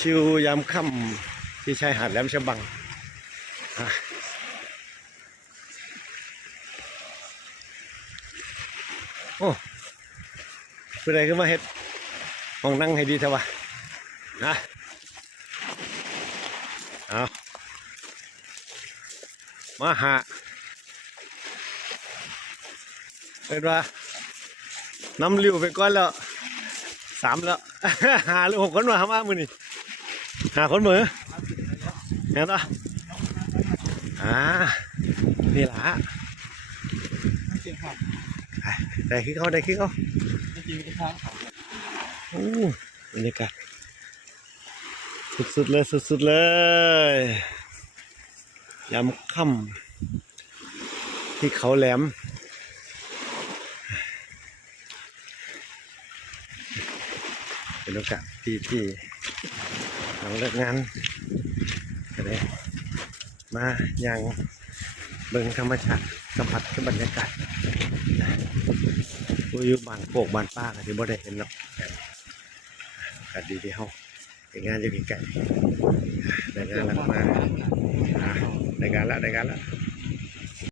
ชิวๆยามค่ำที่ชายหาดแหลมฉบังโอ้เพื่ออะไรขึ้นมาเฮ็ดห้องนั่งให้ดีเถอะวะนะเอามาหาเป็นว่าน้ำริ้วไปก่อนแล้ว3แล้ว หาหรือ6คนมาหามามือนี่หาคนมือเห็นปะนี่ล่ะได้ขึ้นเขาได้ขึ้นเขาโอ้บรรยากาศสุดๆเลยสุดๆเลยยามค่ำที่เขาแหลมเป็นโอกาสที่หลังเลิกงานก็ได้มาอย่างเบิ่งธรรมชาติสัมผัสกับบรรยากาศผู้อยู่บ้านโปกบ้านป้าก็ที่บ่ได้เห็นหรอกอากาศดีที่เฮาไปงานจะมีไก่ได้งานแล้วมาได้งานละ